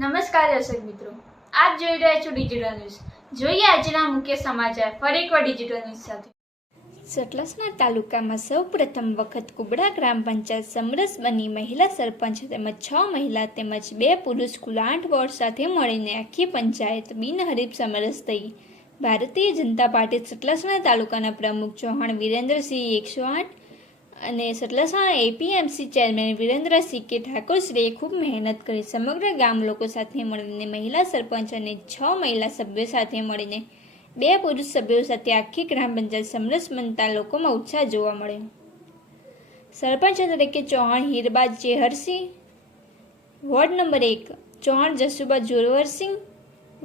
નમસ્કાર દર્શક મિત્રો, આપ જોઈ રહ્યા છો ડિજિટલ ન્યૂઝ। જોઈએ આજના મુખ્ય સમાચાર ફરી એકવાર ડિજિટલ ન્યૂઝ સાથે। સતલાસણા તાલુકામાં સૌપ્રથમ વખત કુબડા ગ્રામ પંચાયત સમરસ બની મહિલા સરપંચ તેમજ 6 મહિલા તેમજ 2 પુરુષ કુલ 8 વોર્ડ સાથે મળીને આખી પંચાયત બિનહરીફ સમરસ થઈ। ભારતીય જનતા પાર્ટી સતલાસણા તાલુકાના પ્રમુખ ચૌહાણ વિરેન્દ્રસિંહ 108 અને સતલાસણા એપીએમસી ચેરમેન વિરેન્દ્રસિંહ કે ઠાકોરશ્રીએ ખૂબ મહેનત કરી સમગ્ર ગામ લોકો સાથે મળીને મહિલા સરપંચ અને 6 મહિલા સભ્યો સાથે મળીને 2 પુરુષ સભ્યો સાથે આખી ગ્રામ પંચાયત સમરસ બનતા લોકોમાં ઉત્સાહ જોવા મળ્યો। સરપંચ તરીકે Chauhan Hirba Cheharsinh, ward number 1 Chauhan Jasuba Joravarsinh,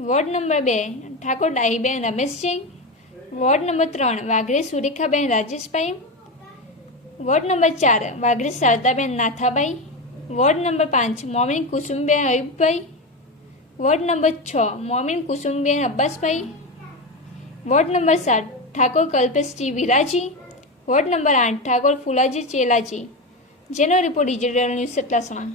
ward number 2 Thakor Dahiben Rameshsinh, ward number 3 Vaghari Surekhaben Rajeshbhai, ward number 4 Vaghari Sharadaben Nathabhai, ward number 5 Momin Kusumben Ayubbhai, ward number 6 Momin Kusumben Abbasbhai, ward number 7 Thakor Kalpeshji Viraji, ward number 8 Thakor Fulaji Chelaji. જેનો રિપોર્ટ ડિજિટલ ન્યૂઝ સતલાસણા।